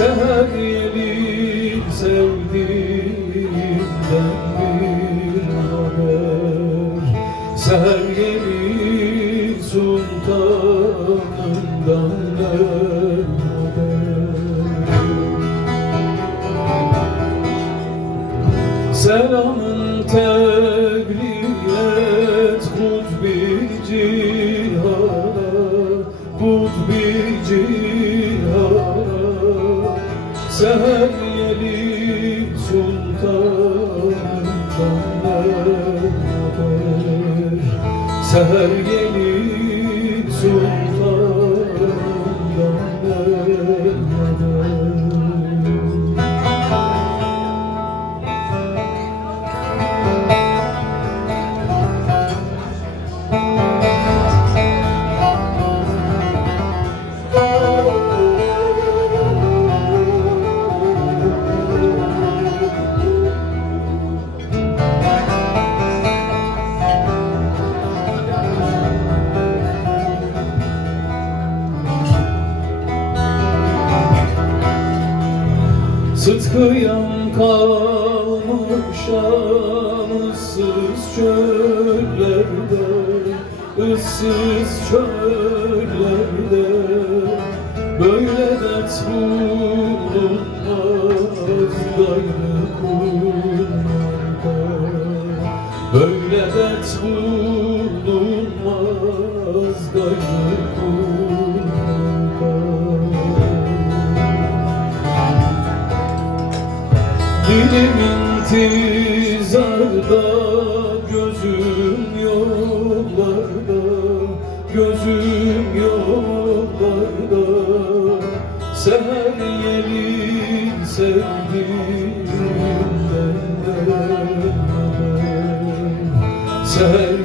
Seher yeli sevdiğimden bir haber, seher yeli sultanımdan ne haber. Selamın tebliğ et hutbi cihana, hutbi cihana. Seher yeli sultanımdan ne haber, seher yeli sultanımdan ne haber. Sıtkıyam kalmışam ıssız çöllerde, ıssız çöllerde. Böyle dert bulunmaz gayrı kullarda, böyle dert bulunmaz gayrı kullarda. Dilim intizarda, gözüm yollarda, gözüm yollarda. Seher yeli sevdiğimden ne haber, seher